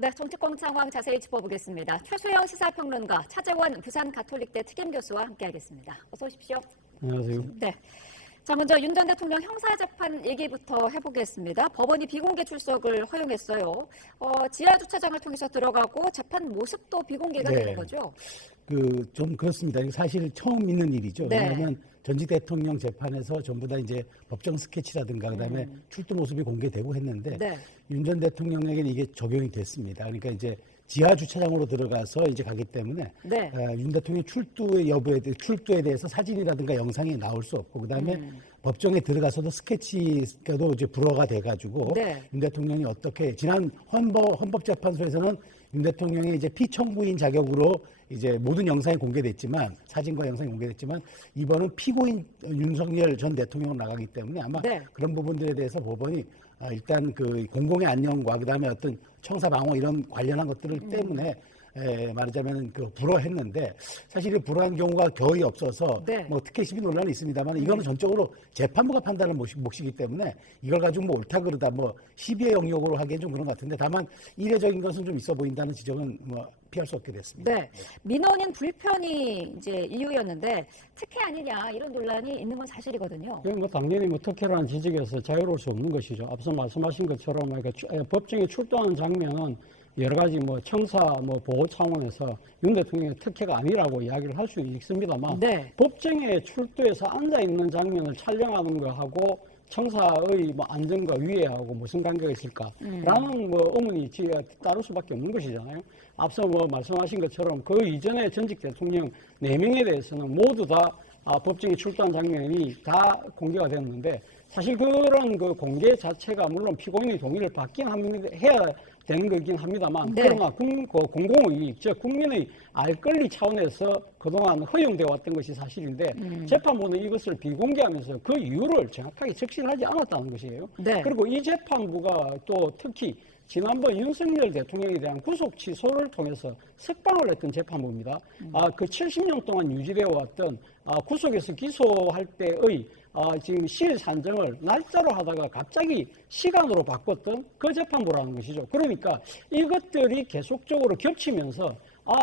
네, 정치권 상황 자세히 짚어보겠습니다. 최수영 시사평론가, 차재원 부산가톨릭대 특임교수와 함께하겠습니다. 어서 오십시오. 안녕하세요. 네. 자, 먼저 윤 전 대통령 형사재판 얘기부터 해보겠습니다. 법원이 비공개 출석을 허용했어요. 지하주차장을 통해서 들어가고 재판 모습도 비공개가 되는 거죠? 좀 그렇습니다. 사실 처음 있는 일이죠. 네. 왜냐하면 전직 대통령 재판에서 전부 다 이제 법정 스케치라든가 그다음에 출두 모습이 공개되고 했는데 네. 윤 전 대통령에게는 이게 적용이 됐습니다. 그러니까 이제 지하 주차장으로 들어가서 이제 가기 때문에 네. 윤 대통령 출두에 대해서 사진이라든가 영상이 나올 수 없고 그다음에 법정에 들어가서도 스케치가도 이제 불허가 돼가지고 네. 윤 대통령이 어떻게 지난 헌법재판소에서는 윤 대통령이 이제 피청구인 자격으로 이제 모든 영상이 공개됐지만 사진과 영상이 공개됐지만 이번은 피고인 윤석열 전 대통령 나가기 때문에 아마 네. 그런 부분들에 대해서 법원이 일단 그 공공의 안녕과 그다음에 어떤 청사 방어 이런 관련한 것들을 때문에 말하자면 불허했는데 사실 불허한 경우가 거의 없어서 네. 뭐 특혜 시비 논란이 있습니다만 이거는 전적으로 재판부가 판단하는 몫이기 때문에 이걸 가지고 뭐 옳다 그르다 뭐 시비의 영역으로 하기엔 좀 그런 것 같은데 다만 이례적인 것은 좀 있어 보인다는 지적은 뭐 피할 수 없게 됐습니다. 네. 민원인 불편이 이제 이유였는데 특혜 아니냐 이런 논란이 있는 건 사실이거든요. 네. 뭐 당연히 뭐 특혜라는 지적에서 자유로울 수 없는 것이죠. 앞서 말씀하신 것처럼 법정에 출두하는 장면은 여러 가지 뭐 청사 뭐 보호 차원에서 윤 대통령의 특혜가 아니라고 이야기를 할 수 있습니다만 네. 법정에 출두해서 앉아 있는 장면을 촬영하는 거하고 청사의 뭐 안전과 위해하고 무슨 관계가 있을까라는 뭐 의문이 따를 수밖에 없는 것이잖아요. 앞서 뭐 말씀하신 것처럼 그 이전에 전직 대통령 4명에 대해서는 모두 다 법정에 출두한 장면이 다 공개가 됐는데 사실 그런 그 공개 자체가 물론 피고인의 동의를 받긴 해야 되는 거긴 합니다만 네. 그러나 공공이익, 즉 국민의 알 권리 차원에서 그동안 허용되어 왔던 것이 사실인데 재판부는 이것을 비공개하면서 그 이유를 정확하게 적신하지 않았다는 것이에요. 네. 그리고 이 재판부가 또 특히 지난번 윤석열 대통령에 대한 구속 취소를 통해서 석방을 했던 재판부입니다. 그 70년 동안 유지되어 왔던 구속에서 기소할 때의 지금 시일 산정을 날짜로 하다가 갑자기 시간으로 바꿨던 그 재판부라는 것이죠. 그러니까 이것들이 계속적으로 겹치면서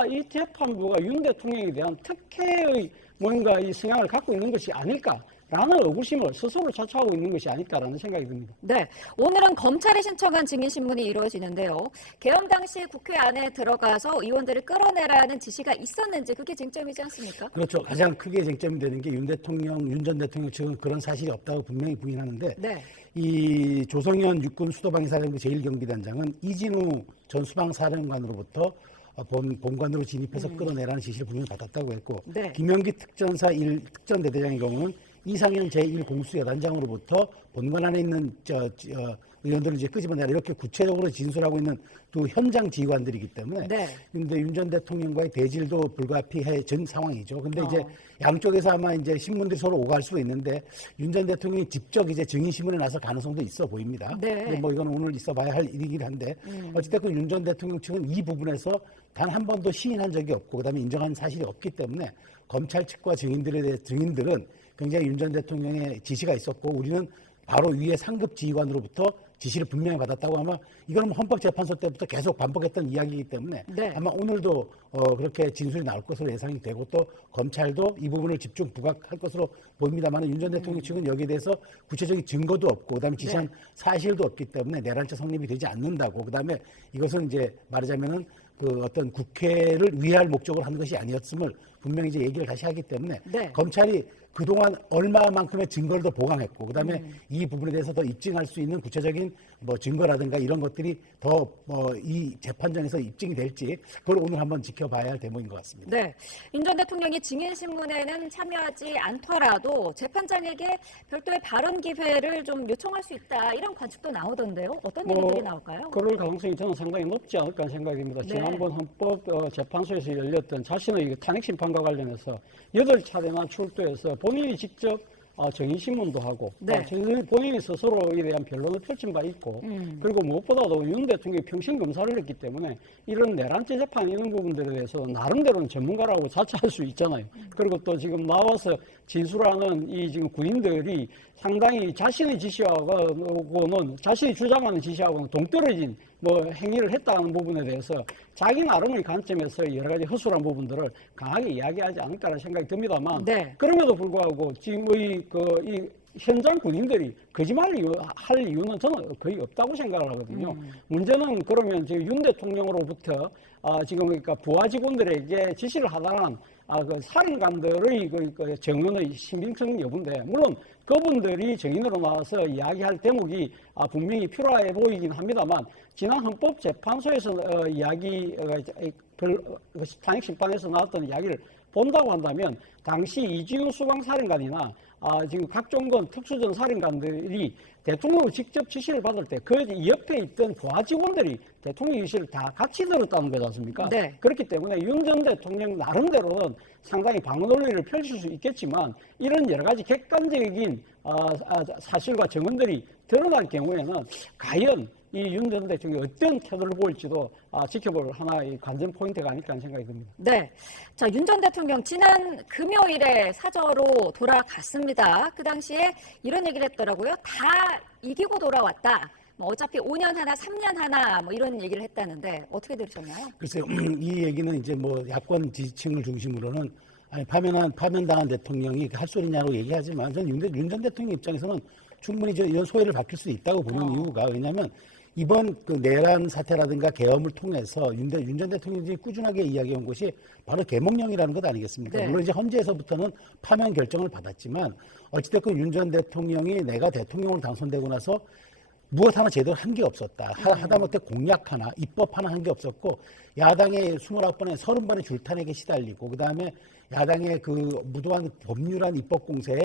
이 재판부가 윤 대통령에 대한 특혜의 뭔가 이 성향을 갖고 있는 것이 아닐까라는 의구심을 스스로 자초하고 있는 것이 아닐까라는 생각이 듭니다. 네, 오늘은 검찰이 신청한 증인신문이 이루어지는데요. 개헌 당시 국회 안에 들어가서 의원들을 끌어내라는 지시가 있었는지 그게 쟁점이지 않습니까? 그렇죠. 가장 크게 쟁점이 되는 게 윤 전 대통령 측은 그런 사실이 없다고 분명히 부인하는데 네. 이 조성현 육군 수도방위사령부 제1경비단장은 이진우 전 수방사령관으로부터 본관으로 진입해서 끌어내라는 지시를 분명히 받았다고 했고 네. 김영기 특전사 1 특전대대장의 경우는 이상현 제1공수여단장으로부터 본관 안에 있는 의원들을 이제 끄집어내라 이렇게 구체적으로 진술하고 있는 또 현장 지휘관들이기 때문에 네. 근데 윤 전 대통령과의 대질도 불가피해진 상황이죠. 근데 이제 양쪽에서 아마 이제 신문들이 서로 오갈 수도 있는데 윤 전 대통령이 직접 이제 증인 신문에 나설 가능성도 있어 보입니다. 네. 근데 뭐 이건 오늘 있어봐야 할 일이긴 한데 어찌됐건 윤 전 대통령 측은 이 부분에서 단 한 번도 시인한 적이 없고 그다음에 인정한 사실이 없기 때문에 검찰 측과 증인들은 굉장히 윤 전 대통령의 지시가 있었고 우리는 바로 위에 상급 지휘관으로부터 지시를 분명히 받았다고 아마 이거는 헌법재판소 때부터 계속 반복했던 이야기이기 때문에 네. 아마 오늘도 그렇게 진술이 나올 것으로 예상이 되고 또 검찰도 이 부분을 집중 부각할 것으로 보입니다만 윤 전 대통령 측은 여기에 대해서 구체적인 증거도 없고 그다음에 지시한 사실도 없기 때문에 내란죄 성립이 되지 않는다고 그다음에 이것은 이제 말하자면은 그 어떤 국회를 위할 목적으로 한 것이 아니었음을 분명히 이제 얘기를 다시 하기 때문에 네. 검찰이 그동안 얼마만큼의 증거를 더 보강했고 그다음에 이 부분에 대해서 더 입증할 수 있는 구체적인 뭐 증거라든가 이런 것들이 더 이 재판장에서 입증이 될지 그걸 오늘 한번 지켜봐야 할 대목인 것 같습니다. 네, 윤 전 대통령이 증인신문에는 참여하지 않더라도 재판장에게 별도의 발언 기회를 좀 요청할 수 있다 이런 관측도 나오던데요. 어떤 얘기들이 나올까요? 그럴 가능성이 저는 상당히 높지 않을까 하는 생각입니다. 네. 지난번 헌법재판소에서 열렸던 자신의 탄핵 심판과 관련해서 8차례나 출두해서 본인이 직접 정의신문도 하고 네. 본인이 스스로에 대한 변론을 펼친 바 있고 그리고 무엇보다도 윤 대통령이 평생 검사를 했기 때문에 이런 내란죄 재판 이런 부분들에 대해서 나름대로는 전문가라고 자처할 수 있잖아요. 그리고 또 지금 나와서 진술하는 이 지금 군인들이 상당히 자신의 지시하고는 자신이 주장하는 지시하고는 동떨어진 뭐 행위를 했다는 부분에 대해서 자기 나름의 관점에서 여러 가지 허술한 부분들을 강하게 이야기하지 않을까라는 생각이 듭니다만 네. 그럼에도 불구하고 지금의 이 현장 군인들이 거짓말을 할 이유는 저는 거의 없다고 생각을 하거든요. 문제는 그러면 지금 윤 대통령으로부터 지금 그러니까 부하 직원들에게 지시를 하다는 그 살인관들의 그 정언의 신빙성 여부인데, 물론 그분들이 정인으로 나와서 이야기할 대목이 분명히 필요해 보이긴 합니다만, 지난 헌법재판소에서 탄핵 심판에서 나왔던 이야기를 본다고 한다면, 당시 이지훈 수방사령관이나 지금 각종건 특수전 사령관들이 대통령으로 직접 지시를 받을 때 그 옆에 있던 부하 직원들이 대통령 지시를 다 같이 들었다는 거지 않습니까? 네. 그렇기 때문에 윤 전 대통령 나름대로는 상당히 방어 논리를 펼칠 수 있겠지만, 이런 여러 가지 객관적인 사실과 정언들이 드러날 경우에는 과연 이 윤 전 대통령이 어떤 태도를 보일지도 지켜볼 하나의 관전 포인트가 아닐까 하는 생각이 듭니다. 네. 자, 윤 전 대통령 지난 금요일에 사저로 돌아갔습니다. 그 당시에 이런 얘기를 했더라고요. 다 이기고 돌아왔다. 뭐 어차피 5년 하나, 3년 하나 뭐 이런 얘기를 했다는데 어떻게 들으셨나요? 글쎄요, 이 얘기는 이제 뭐 야권 지지층을 중심으로는 파면당한 대통령이 할 소리냐고 얘기하지만, 저는 윤 전 대통령 입장에서는 충분히 이런 소회를 받을 수 있다고 보는 이유가, 왜냐하면 이번 그 내란 사태라든가 계엄을 통해서 윤 전 대통령이 꾸준하게 이야기한 것이 바로 계몽령이라는 것 아니겠습니까? 네. 물론 이제 헌재에서부터는 파면 결정을 받았지만, 어찌됐건 윤 전 대통령이 내가 대통령으로 당선되고 나서 무엇 하나 제대로 한 게 없었다. 하다못해 공약 하나, 입법 하나 한 게 없었고, 야당의 29번에 30번의 줄탄핵에 시달리고, 그 다음에 야당의 그 무도한 법률안 입법 공세에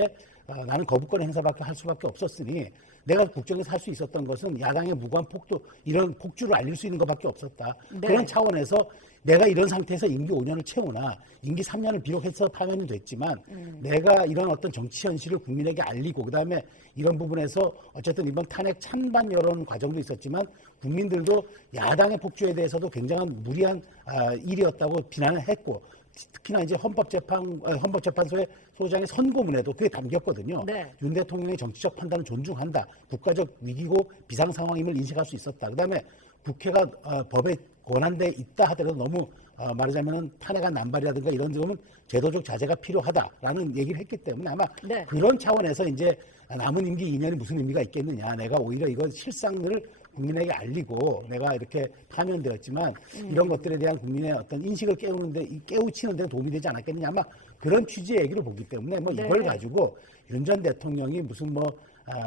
나는 거부권 행사밖에 할 수밖에 없었으니, 내가 국정에서 할 수 있었던 것은 야당의 무고한 폭도, 이런 폭주를 알릴 수 있는 것밖에 없었다. 네. 그런 차원에서 내가 이런 상태에서 임기 5년을 채우나, 임기 3년을 비록해서 파면이 됐지만, 내가 이런 어떤 정치 현실을 국민에게 알리고, 그 다음에 이런 부분에서 어쨌든 이번 탄핵 찬반 여론 과정도 있었지만, 국민들도 야당의 폭주에 대해서도 굉장한 무리한 일이었다고 비난을 했고, 특히나 이제 헌법재판소의 소장의 선고문에도 그게 담겼거든요. 네. 윤 대통령의 정치적 판단을 존중한다. 국가적 위기고 비상 상황임을 인식할 수 있었다. 그다음에 국회가 법에 권한돼 있다 하더라도 너무 말하자면 탄핵한 남발이라든가 이런 점은 제도적 자제가 필요하다라는 얘기를 했기 때문에 아마 네. 그런 차원에서 이제 남은 임기 2년이 무슨 의미가 있겠느냐. 내가 오히려 이건 실상을 국민에게 알리고, 내가 이렇게 파면되었지만 이런 것들에 대한 국민의 어떤 인식을 깨우치는 데 도움이 되지 않았겠느냐. 아마 그런 취지의 얘기를 보기 때문에 뭐 네. 이걸 가지고 윤 전 대통령이 무슨 뭐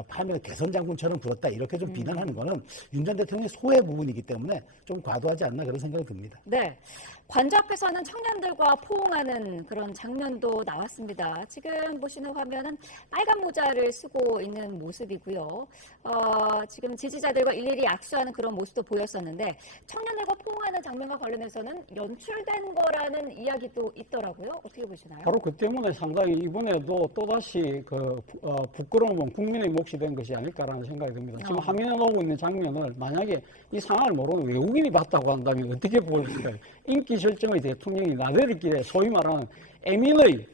파면 개선 장군처럼 굴었다 이렇게 좀 비난하는 거는 윤 전 대통령의 소외 부분이기 때문에 좀 과도하지 않나 그런 생각이 듭니다. 네. 관저 앞에서는 청년들과 포옹하는 그런 장면도 나왔습니다. 지금 보시는 화면은 빨간 모자를 쓰고 있는 모습이고요. 지금 지지자들과 일일이 악수하는 그런 모습도 보였었는데, 청년들과 포옹하는 장면과 관련해서는 연출된 거라는 이야기도 있더라고요. 어떻게 보시나요? 바로 그 때문에 상당히 이번에도 또다시 그 부끄러움은 국민의 몫이 된 것이 아닐까라는 생각이 듭니다. 지금 화면에 나오고 있는 장면을 만약에 이 상황을 모르는 외국인이 봤다고 한다면 어떻게 보일까요? 인기 절정의 대통령이 나들이길에 소위 말하는 애민의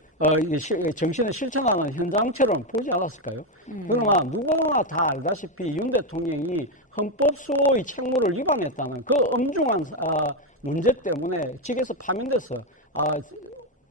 정신을 실천하는 현장처럼 보지 않았을까요? 그러나 누구나 다 알다시피 윤 대통령이 헌법 수호의 책무를 위반했다는 그 엄중한 문제 때문에 직에서 파면돼서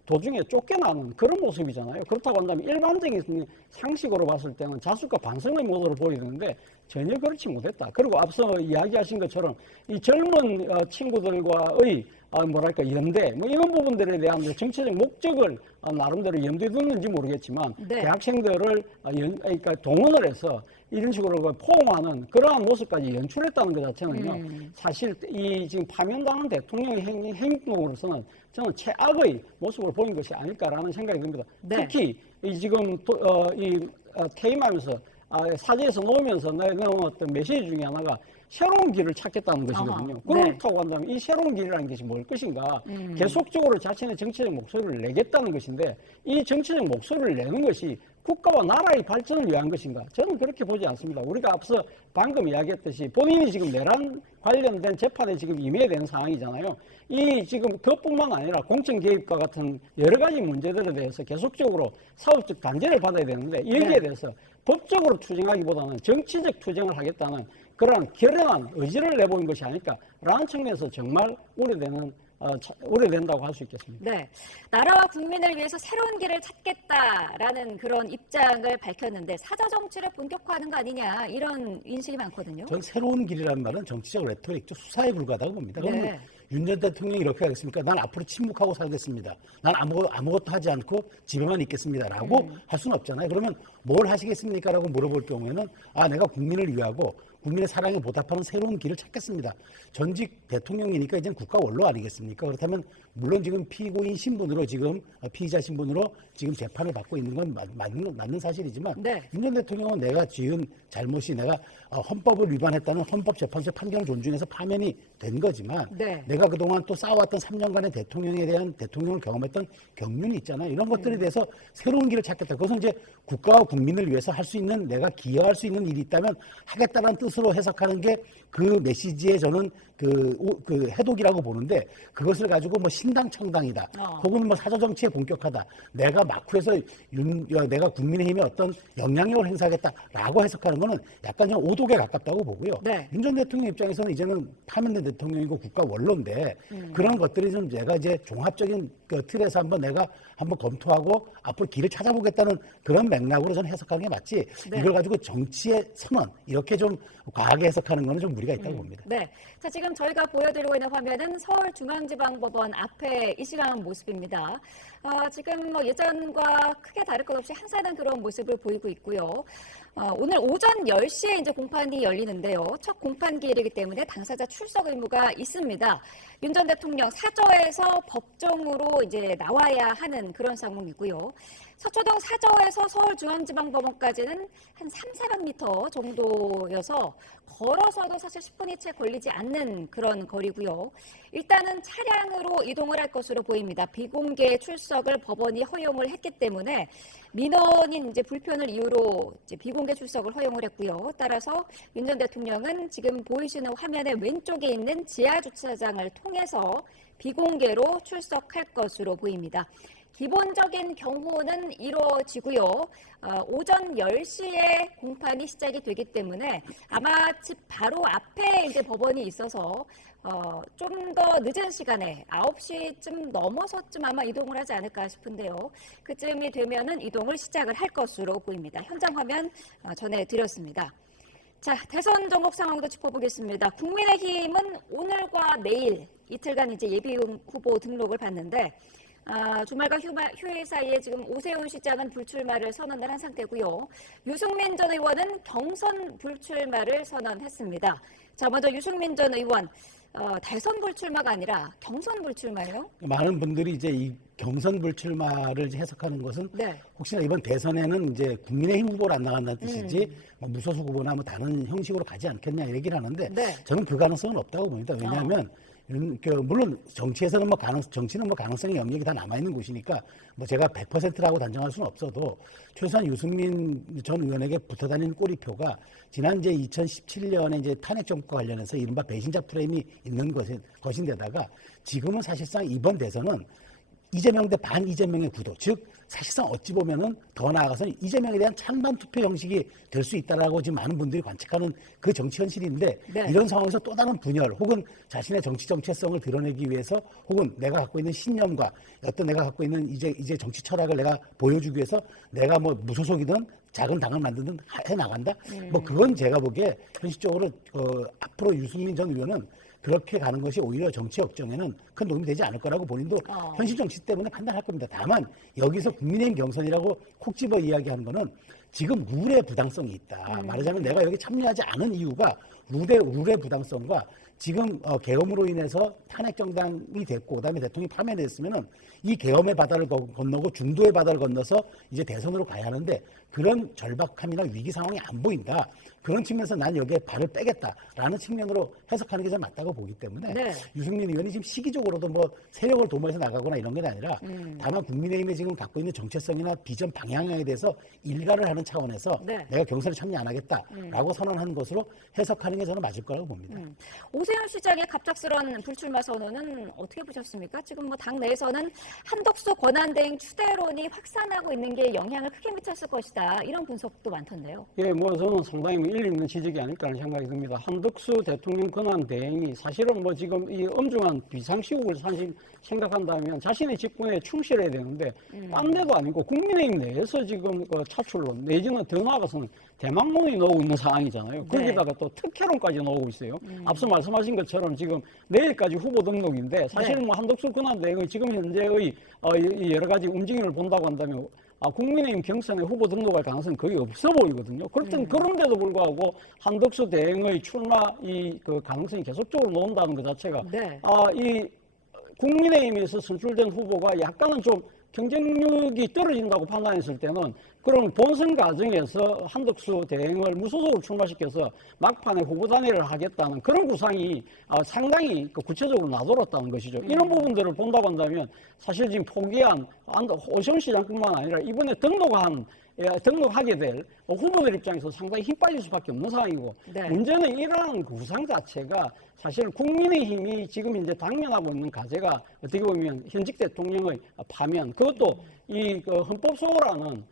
도중에 쫓겨나는 그런 모습이잖아요. 그렇다고 한다면 일반적인 상식으로 봤을 때는 자숙과 반성의 모습을 보이는데 전혀 그렇지 못했다. 그리고 앞서 이야기하신 것처럼 이 젊은 친구들과의 뭐랄까 연대 뭐 이런 부분들에 대한 정치적 목적을 나름대로 염두에 두는지 모르겠지만, 네. 대학생들을 그러니까 동원을 해서 이런 식으로 포옹하는 그러한 모습까지 연출했다는 것 자체는요, 사실 이 지금 파면당한 대통령의 행동으로서는 저는 최악의 모습을 보인 것이 아닐까라는 생각이 듭니다. 네. 특히 이 지금 퇴임하면서 사제에서 놓으면서 내놓았던 메시지 중에 하나가 새로운 길을 찾겠다는 것이거든요. 네. 그렇다고 한다면 이 새로운 길이라는 것이 뭘 것인가? 계속적으로 자신의 정치적 목소리를 내겠다는 것인데, 이 정치적 목소리를 내는 것이 국가와 나라의 발전을 위한 것인가? 저는 그렇게 보지 않습니다. 우리가 앞서 방금 이야기했듯이 본인이 지금 내란 관련된 재판에 지금 임해야 되는 상황이잖아요. 이 지금 그것뿐만 아니라 공천 개입과 같은 여러 가지 문제들에 대해서 계속적으로 사법적 단죄를 받아야 되는데, 여기에 대해서 법적으로 투쟁하기보다는 정치적 투쟁을 하겠다는 그러한 결연한 의지를 내보인 것이 아닐까라는 측면에서 정말 우려된다고 할 수 있겠습니다. 네, 나라와 국민을 위해서 새로운 길을 찾겠다라는 그런 입장을 밝혔는데 사자 정치를 본격화하는 거 아니냐 이런 인식이 많거든요. 전 새로운 길이라는 말은 정치적 레토릭, 수사에 불과하다고 봅니다. 네. 그러면 윤 전 대통령이 이렇게 하겠습니까? 난 앞으로 침묵하고 살겠습니다. 난 아무것도 하지 않고 집에만 있겠습니다라고 할 수는 없잖아요. 그러면 뭘 하시겠습니까? 라고 물어볼 경우에는 내가 국민을 위하고 국민의 사랑에 보답하는 새로운 길을 찾겠습니다. 전직 대통령이니까 이제 국가 원로 아니겠습니까? 그렇다면 물론 지금 피고인 신분으로 지금 피의자 신분으로 지금 재판을 받고 있는 건 맞는 사실이지만 네. 윤 전 대통령은 내가 지은 잘못이 내가 헌법을 위반했다는 헌법재판소의 판결을 존중해서 파면이 된 거지만 네. 내가 그동안 또 쌓아왔던 3년간의 대통령을 경험했던 경륜이 있잖아요. 이런 것들에 대해서 새로운 길을 찾겠다. 그것은 이제 국가와 국민을 위해서 할 수 있는 내가 기여할 수 있는 일이 있다면 하겠다는 뜻으로 해석하는 게 그 메시지에 저는 그 해독이라고 보는데 그것을 가지고 뭐 신당 창당이다. 혹은 뭐 사저 정치에 본격하다. 내가 마쿠에서 내가 국민의힘에 어떤 영향력을 행사하겠다라고 해석하는 거는 약간 좀 오독에 가깝다고 보고요. 네. 윤 전 대통령 입장에서는 이제는 파면된 대통령이고 국가 원로인데 그런 것들이 좀 내가 이제 종합적인 그 틀에서 내가 한번 검토하고 앞으로 길을 찾아보겠다는 그런 맥락으로 저는 해석하는 게 맞지. 네. 이걸 가지고 정치의 선언 이렇게 좀 과하게 해석하는 거는 좀 무리가 있다고 봅니다. 네. 자, 지금 저희가 보여드리고 있는 화면은 서울중앙지방법원 앞에 이 시간 모습입니다. 지금 뭐 예전과 크게 다를 것 없이 한산한 그런 모습을 보이고 있고요. 오늘 오전 10시에 이제 공판이 열리는데요. 첫 공판기일이기 때문에 당사자 출석 의무가 있습니다. 윤 전 대통령 사저에서 법정으로 이제 나와야 하는 그런 상황이고요. 서초동 사저에서 서울중앙지방법원까지는 한 300~400m 정도여서 걸어서도 사실 10분이 채 걸리지 않는 그런 거리고요. 일단은 차량으로 이동을 할 것으로 보입니다. 비공개 출석을 법원이 허용을 했기 때문에 민원인 이제 불편을 이유로 이제 비공개 출석을 허용을 했고요. 따라서 윤 전 대통령은 지금 보이시는 화면의 왼쪽에 있는 지하 주차장을 통해서 비공개로 출석할 것으로 보입니다. 기본적인 경우는 이루어지고요. 오전 10시에 공판이 시작이 되기 때문에 아마 집 바로 앞에 이제 법원이 있어서 좀 더 늦은 시간에 9시쯤 넘어서쯤 아마 이동을 하지 않을까 싶은데요. 그쯤이 되면은 이동을 시작을 할 것으로 보입니다. 현장 화면 전해드렸습니다. 자, 대선 전국 상황도 짚어보겠습니다. 국민의힘은 오늘과 내일 이틀간 이제 예비 후보 등록을 받는데 주말과 휴일 사이에 지금 오세훈 시장은 불출마를 선언을 한 상태고요. 유승민 전 의원은 경선 불출마를 선언했습니다. 자, 먼저 유승민 전 의원 대선 불출마가 아니라 경선 불출마예요? 많은 분들이 이제 이 경선 불출마를 해석하는 것은 네. 혹시나 이번 대선에는 이제 국민의힘 후보로 안 나간다는 뜻이지 뭐 무소속 후보나 뭐 다른 형식으로 가지 않겠냐 얘기를 하는데 네. 저는 그 가능성은 없다고 봅니다. 왜냐하면 물론 정치에서는 정치는 가능성의 영역이 다 남아있는 곳이니까 뭐 제가 100%라고 단정할 수는 없어도 최소한 유승민 전 의원에게 붙어다니는 꼬리표가 지난 이제 2017년에 이제 탄핵 정부와 관련해서 이른바 배신자 프레임이 있는 것인데다가 지금은 사실상 이번 대선은 이재명 대 반 이재명의 구도, 즉 사실상 어찌 보면은 더 나아가서는 이재명에 대한 찬반 투표 형식이 될 수 있다라고 지금 많은 분들이 관측하는 그 정치 현실인데 네. 이런 상황에서 또 다른 분열 혹은 자신의 정치 정체성을 드러내기 위해서 혹은 내가 갖고 있는 신념과 어떤 내가 갖고 있는 이제 정치 철학을 내가 보여주기 위해서 내가 뭐 무소속이든 작은 당을 만들든 해 나간다. 뭐 그건 제가 보기에 현실적으로 앞으로 유승민 전 의원은 그렇게 가는 것이 오히려 정치 역정에는 큰 도움이 되지 않을 거라고 본인도 현실 정치 때문에 판단할 겁니다. 다만 여기서 국민의힘 경선이라고 콕 집어 이야기하는 거는 지금 룰의 부당성이 있다. 말하자면 내가 여기 참여하지 않은 이유가 룰의 부당성과 지금 계엄으로 인해서 탄핵 정당이 됐고 그다음에 대통령이 파면됐으면은 이 계엄의 바다를 건너고 중도의 바다를 건너서 이제 대선으로 가야 하는데 그런 절박함이나 위기 상황이 안 보인다. 그런 측면에서 난 여기에 발을 빼겠다라는 측면으로 해석하는 게 좀 맞다고 보기 때문에 네. 유승민 의원이 지금 시기적으로도 뭐 세력을 도모해서 나가거나 이런 게 아니라 다만 국민의힘이 지금 갖고 있는 정체성이나 비전 방향에 대해서 일가를 하는 차원에서 네. 내가 경선에 참여 안 하겠다라고 선언한 것으로 해석하는 게 저는 맞을 거라고 봅니다. 오세훈 시장의 갑작스런 불출마 선언은 어떻게 보셨습니까? 지금 뭐 당 내에서는 한덕수 권한대행 추대론이 확산하고 있는 게 영향을 크게 미쳤을 것이다. 있다 이런 분석도 많던데요. 예, 뭐 저는 상당히 일리 있는 지적이 아닐까 하는 생각이 듭니다. 한덕수 대통령 권한 대행이 사실은 뭐 지금 이 엄중한 비상시국을 생각한다면 자신의 직분에 충실해야 되는데 딴 데도 아니고 국민의힘 내에서 지금 그 차출로 내지는 더 나아가서는 대망론이 나오고 있는 상황이잖아요. 거기다가 또 특혜론까지 나오고 있어요. 앞서 말씀하신 것처럼 지금 내일까지 후보 등록인데 사실 뭐 한덕수 권한 대행의 지금 현재의 여러 가지 움직임을 본다고 한다면 국민의힘 경선에 후보 등록할 가능성이 거의 없어 보이거든요. 그런데도 불구하고 한덕수 대행의 출마 그 가능성이 계속적으로 나온다는 것 자체가 이 국민의힘에서 선출된 후보가 약간은 좀 경쟁력이 떨어진다고 판단했을 때는 그런 본선 과정에서 한덕수 대행을 무소속으로 출마시켜서 막판에 후보 단일을 하겠다는 그런 구상이 상당히 구체적으로 나돌았다는 것이죠. 이런 부분들을 본다고 한다면 사실 지금 포기한 오세훈 시장뿐만 아니라 이번에 등록하게 될 후보들 입장에서 상당히 힘 빠질 수밖에 없는 상황이고 문제는 이러한 구상 자체가 사실 국민의힘이 지금 이제 당면하고 있는 과제가 어떻게 보면 현직 대통령의 파면 그것도 이 헌법소원라는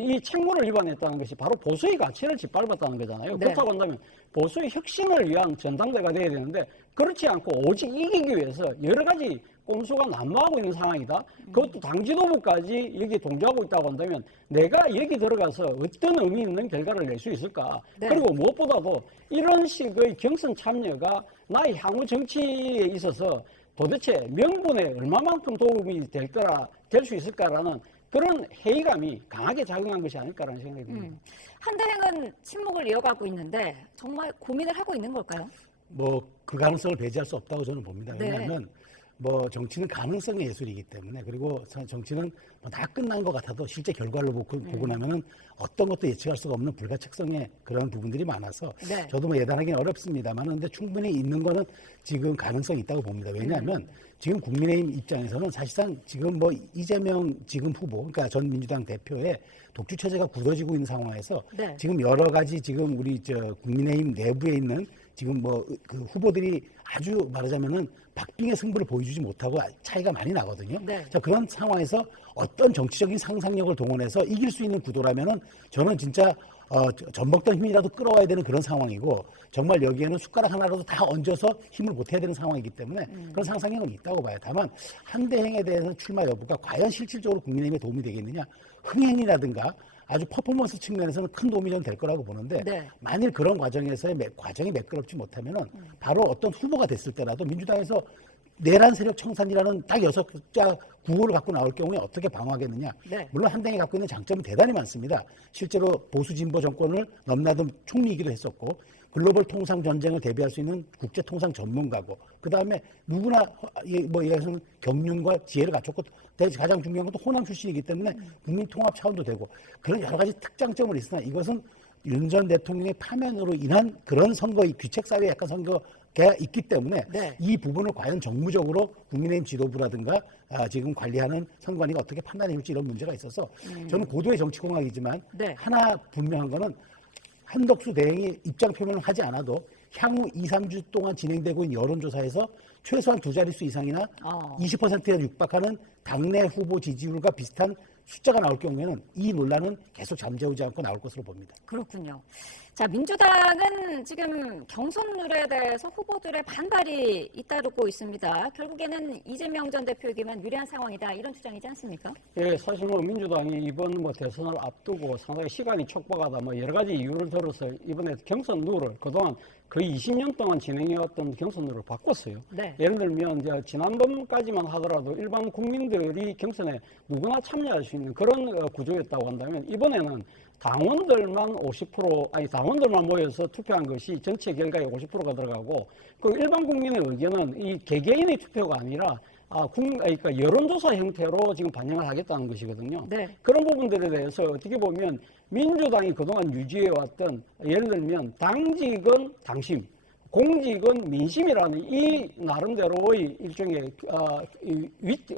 이 책무를 위반했다는 것이 바로 보수의 가치를 짓밟았다는 거잖아요. 그렇다고 한다면 보수의 혁신을 위한 전당대가 돼야 되는데 그렇지 않고 오직 이기기 위해서 여러 가지 꼼수가 난무하고 있는 상황이다. 그것도 당 지도부까지 여기 동조하고 있다고 한다면 내가 여기 들어가서 어떤 의미 있는 결과를 낼 수 있을까. 그리고 무엇보다도 이런 식의 경선 참여가 나의 향후 정치에 있어서 도대체 명분에 얼마만큼 도움이 될 수 있을까라는 그런 회의감이 강하게 작용한 것이 아닐까라는 생각이 듭니다. 한대행은 침묵을 이어가고 있는데 정말 고민을 하고 있는 걸까요? 뭐 그 가능성을 배제할 수 없다고 저는 봅니다. 왜냐하면 뭐 정치는 가능성의 예술이기 때문에 그리고 정치는 다 끝난 것 같아도 실제 결과를 보고 나면은 어떤 것도 예측할 수가 없는 불가측성의 그런 부분들이 많아서 저도 뭐 예단하기는 어렵습니다만 근데 충분히 있는 거는 지금 가능성이 있다고 봅니다. 왜냐하면 지금 국민의힘 입장에서는 사실상 지금 뭐 이재명 지금 후보 그러니까 전 민주당 대표의 독주 체제가 굳어지고 있는 상황에서 지금 여러 가지 지금 우리 국민의힘 내부에 있는 지금 뭐 그 후보들이 아주 말하자면은 박빙의 승부를 보여주지 못하고 차이가 많이 나거든요. 자, 그런 상황에서 어떤 정치적인 상상력을 동원해서 이길 수 있는 구도라면은 저는 진짜 전복된 힘이라도 끌어와야 되는 그런 상황이고 정말 여기에는 숟가락 하나라도 다 얹어서 힘을 보태야 되는 상황이기 때문에 그런 상상력은 있다고 봐요. 다만 한대행에 대해서 출마 여부가 과연 실질적으로 국민의힘에 도움이 되겠느냐. 흥행이라든가 아주 퍼포먼스 측면에서는 큰 도움이 좀 될 거라고 보는데 만일 그런 과정에서의 과정이 매끄럽지 못하면은 바로 어떤 후보가 됐을 때라도 민주당에서 내란 세력 청산이라는 딱 6자 구호를 갖고 나올 경우에 어떻게 방어하겠느냐. 물론 한대행이 갖고 있는 장점은 대단히 많습니다. 실제로 보수 진보 정권을 넘나든 총리이기도 했었고 글로벌 통상 전쟁을 대비할 수 있는 국제 통상 전문가고 그다음에 누구나 뭐 얘기해서는 경륜과 지혜를 갖췄고 가장 중요한 것도 호남 출신이기 때문에 국민 통합 차원도 되고 그런 여러 가지 특장점을 있으나 이것은 윤 전 대통령의 파면으로 인한 그런 선거의 귀책 사회의 약간 선거가 있기 때문에 이 부분을 과연 정무적으로 국민의힘 지도부라든가 지금 관리하는 선관위가 어떻게 판단해줄지 이런 문제가 있어서 저는 고도의 정치공학이지만 하나 분명한 거는 한덕수 대행이 입장 표명을 하지 않아도 향후 2, 3주 동안 진행되고 있는 여론조사에서 최소한 두 자릿수 이상이나 20%에 육박하는 당내 후보 지지율과 비슷한 숫자가 나올 경우에는 이 논란은 계속 잠재우지 않고 나올 것으로 봅니다. 그렇군요. 자, 민주당은 지금 경선룰에 대해서 후보들의 반발이 잇따르고 있습니다. 결국에는 이재명 전 대표에게만 유리한 상황이다 이런 주장이지 않습니까? 예, 사실 뭐 민주당이 이번 뭐 대선을 앞두고 상당히 시간이 촉박하다 뭐 여러 가지 이유를 들어서 이번에 경선 룰을 그동안 거의 20년 동안 진행해왔던 경선 룰을 바꿨어요. 예를 들면 이제 지난번까지만 하더라도 일반 국민들이 경선에 누구나 참여할 수 있는 그런 구조였다고 한다면 이번에는 당원들만 당원들만 모여서 투표한 것이 전체 결과의 50%가 들어가고 그 일반 국민의 의견은 이 개개인의 투표가 아니라 그러니까 여론조사 형태로 지금 반영을 하겠다는 것이거든요. 그런 부분들에 대해서 어떻게 보면 민주당이 그동안 유지해왔던 예를 들면 당직은 당심, 공직은 민심이라는 이 나름대로의 일종의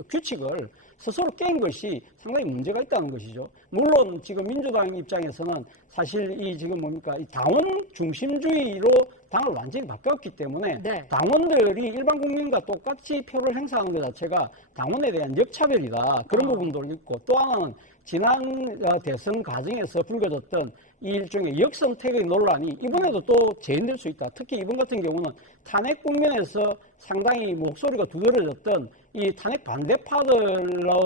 규칙을 스스로 깬 것이 상당히 문제가 있다는 것이죠. 물론 지금 민주당 입장에서는 사실 이 지금 뭡니까 이 당원 중심주의로 당을 완전히 바뀌었기 때문에 네. 당원들이 일반 국민과 똑같이 표를 행사하는 것 자체가 당원에 대한 역차별이다. 그런 부분도 있고 또 하나는 지난 대선 과정에서 불거졌던 이 일종의 역선택의 논란이 이번에도 또 재현될 수 있다. 특히 이번 같은 경우는 탄핵 국면에서 상당히 목소리가 두드러졌던 이 탄핵 반대파들로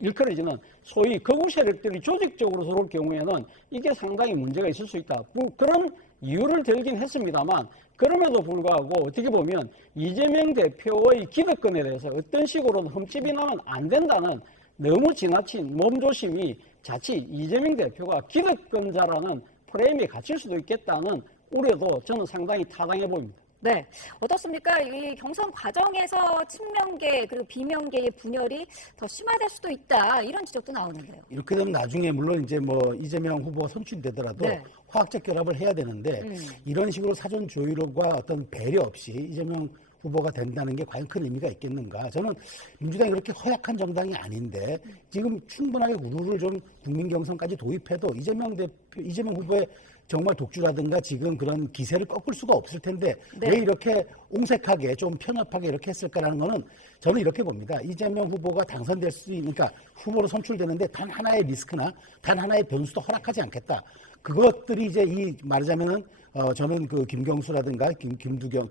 일컬어지는 소위 거구 세력들이 조직적으로 들어올 경우에는 이게 상당히 문제가 있을 수 있다. 그런 이유를 들긴 했습니다만 그럼에도 불구하고 어떻게 보면 이재명 대표의 기득권에 대해서 어떤 식으로는 흠집이 나면 안 된다는 너무 지나친 몸조심이 자칫 이재명 대표가 기득권자라는 프레임에 갇힐 수도 있겠다는 우려도 저는 상당히 타당해 보입니다. 네, 어떻습니까? 이 경선 과정에서 친명계 그리고 비명계의 분열이 더 심화될 수도 있다 이런 지적도 나오는데요. 이렇게 되면 나중에 물론 이제 뭐 이재명 후보가 선출되더라도 네. 화학적 결합을 해야 되는데 이런 식으로 사전 조율과 어떤 배려 없이 이재명 후보가 된다는 게 과연 큰 의미가 있겠는가? 저는 민주당이 그렇게 허약한 정당이 아닌데 지금 충분하게 우르르 좀 국민 경선까지 도입해도 이재명 후보의 정말 독주라든가 지금 그런 기세를 꺾을 수가 없을 텐데 네. 왜 이렇게 옹색하게 좀 편협하게 이렇게 했을까라는 거는 저는 이렇게 봅니다. 이재명 후보가 당선될 수 있으니까 후보로 선출되는데 단 하나의 리스크나 단 하나의 변수도 허락하지 않겠다. 그것들이 이제 이 말하자면은 저는 그 김경수라든가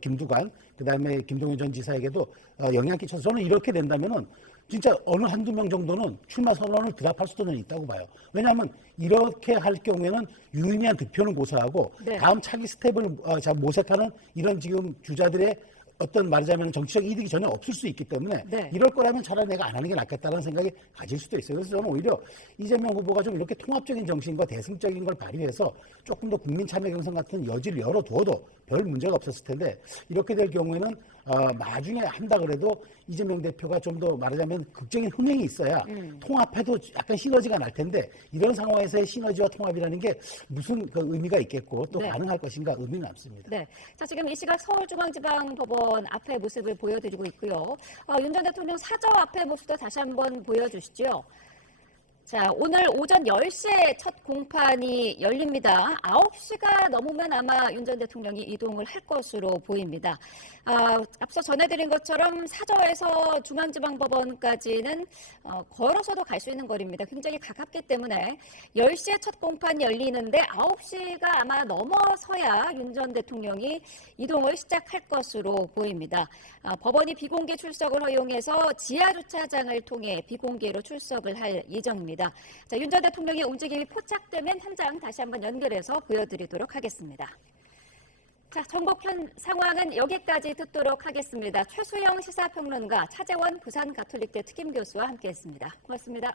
김두관 그다음에 김동연 전 지사에게도 영향 끼쳐서 저는 이렇게 된다면은 진짜 어느 한두 명 정도는 출마 선언을 드랍할 수도 있다고 봐요. 왜냐하면 이렇게 할 경우에는 유의미한 득표는 고사하고 네. 다음 차기 스텝을 모색하는 이런 지금 주자들의 어떤 말하자면 정치적 이득이 전혀 없을 수 있기 때문에 네. 이럴 거라면 차라리 내가 안 하는 게 낫겠다는 생각이 가질 수도 있어요. 그래서 저는 오히려 이재명 후보가 좀 이렇게 통합적인 정신과 대승적인 걸 발휘해서 조금 더 국민 참여 경선 같은 여지를 열어두어도 별 문제가 없었을 텐데 이렇게 될 경우에는 나중에 한다 그래도 이재명 대표가 좀 더 말하자면 극적인 흥행이 있어야 통합해도 약간 시너지가 날 텐데 이런 상황에서의 시너지와 통합이라는 게 무슨 그 의미가 있겠고 또 네. 가능할 것인가 의미는 남습니다. 네, 자 지금 이 시각 서울중앙지방법원 앞의 모습을 보여드리고 있고요. 윤 전 대통령 사저 앞의 모습도 다시 한번 보여주시죠. 자, 오늘 오전 10시에 첫 공판이 열립니다. 9시가 넘으면 아마 윤 전 대통령이 이동을 할 것으로 보입니다. 앞서 전해드린 것처럼 사저에서 중앙지방법원까지는 걸어서도 갈 수 있는 거리입니다. 굉장히 가깝기 때문에 10시에 첫 공판이 열리는데 9시가 아마 넘어서야 윤 전 대통령이 이동을 시작할 것으로 보입니다. 법원이 비공개 출석을 허용해서 지하주차장을 통해 비공개로 출석을 할 예정입니다. 자, 윤 전 대통령의 움직임이 포착되면 현장 다시 한번 연결해서 보여드리도록 하겠습니다. 자, 전국현 상황은 여기까지 듣도록 하겠습니다. 최수영 시사평론가, 차재원 부산가톨릭대 특임교수와 함께했습니다. 고맙습니다.